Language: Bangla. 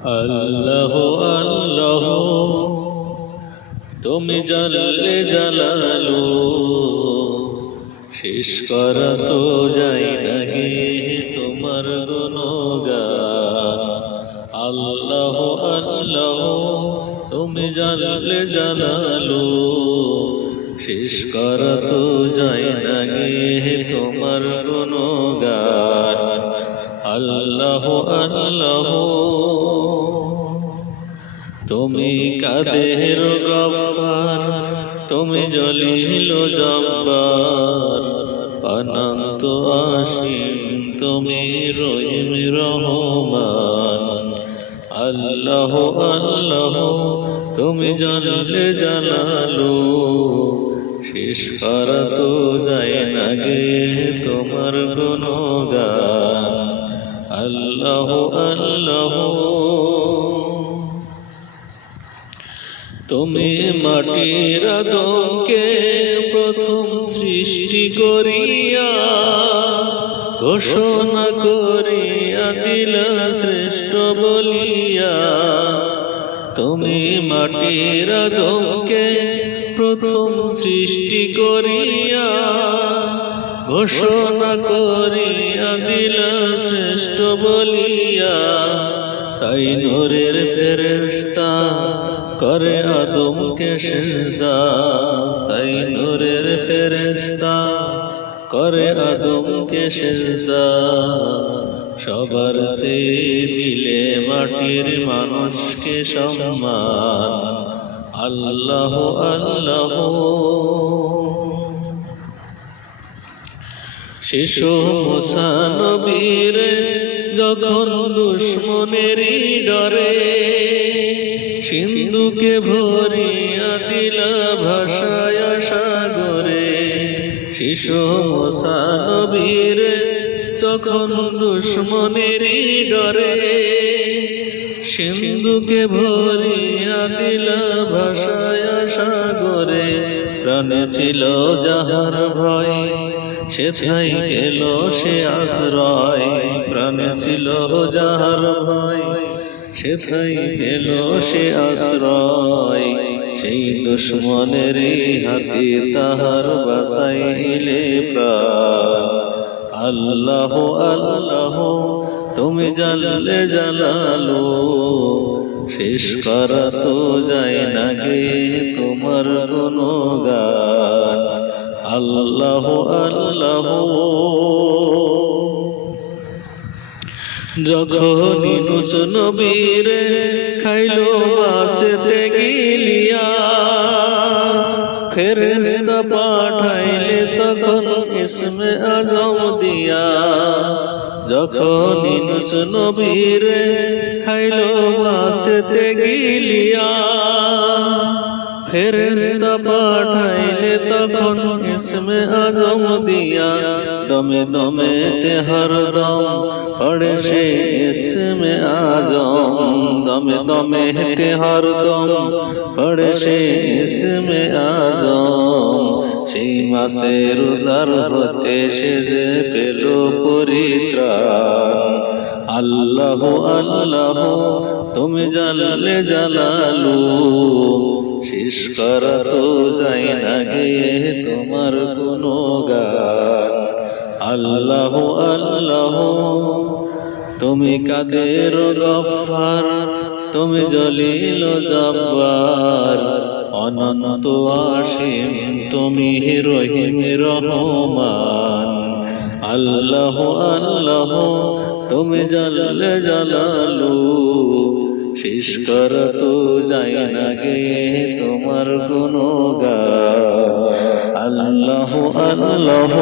আল্লাহ আল্লাহ তুমি জানলে জালালু, শেষ করা তো যায় না গে তোমার গুণগান। আল্লাহ আল্লাহ তুমি জানলে জালালু, শেষ করা তো যায় না গে তোমার গুণগান। আল্লাহ আল্লাহ তুমি কাদের গফফার, তুমি জলিল জব্বার, অনন্ত অসীম তুমি রহিম রহমান। আল্লাহ আল্লাহ তুমি জানলে জালালু, শেষ করা তো যায় না গে তোমার গুণগান। আল্লাহ আল্লাহ তুমি মাটির আদমকে প্রথম সৃষ্টি করিয়া, ঘোষণা করিয়া দিলা শ্রেষ্ঠ বলিয়া। তুমি মাটির আদমকে প্রথম সৃষ্টি করিয়া, ঘোষণা করিয়া দিলা শ্রেষ্ঠ বলিয়া। তাই নূরের ফেরেশতা করে আদমকে সিজদা, তাই নূরের ফেরেশতা করে আদমকে সিজদা। সবার চেয়ে দিলে মাটির মানুষকে সম্মান। আল্লাহ আল্লাহ শিশু মুসা নবীর যখন দুশ্মনেরই ডরে, সিন্ধুকে ভরিয়া দিলা ভাষায় সাগরে। শিশু মুসা নবীর যখন দুশ্মনেরই ডরে, সিন্ধুকে ভরিয়া দিলা ভাষায় সাগরে। প্রাণে ছিল যাহার ভয়, সেথায় গেল সে আশ্রয়। প্রাণে ছিল যাহার ভয়, সেথায় গেল সে আশ্রয়। সেই দুশ্মনের হাতে তাহার বাঁচাইলে প্রাণ। আল্লাহ আল্লাহ তুমি জানলে জালালু, শেষ করা তো যায় না গে তোমার গুণগান। আল্লাহ আল্লাহ যখন ইউনূস নবীর খাইলো মাছেতে গিলিয়া, ফেরেশতা পাঠাইলে তখন ইসমে আজম দিয়া। যখন ইউনূস নবীর খাইলো মাছেতে গিলিয়া, ফেরেশতা পাঠাইলে তখন ইসমে আজম দিয়া। দমে দমে তে হরদম পড়ে সে ইসমে আজম, দমে দমে তে হরদম পড়ে সে ইসমে আজম। সেই মাসের উদার হতে সে যে পেল পরিত্রাণ। আল্লাহ আল্লাহ তুমি জানলে জালালু, শেষ করা তো যায় না গে তোমার গুণগান। আল্লাহ আল্লাহ তুমি কাদের গফফার, তুমি জলিল জব্বার, অনন্ত অসীম তুমি রহিম রহমান। আল্লাহ আল্লাহ তুমি জানলে জালালু, শেষ করা তো যায় না গে তোমার গুণগান। আল্লাহ আল্লাহ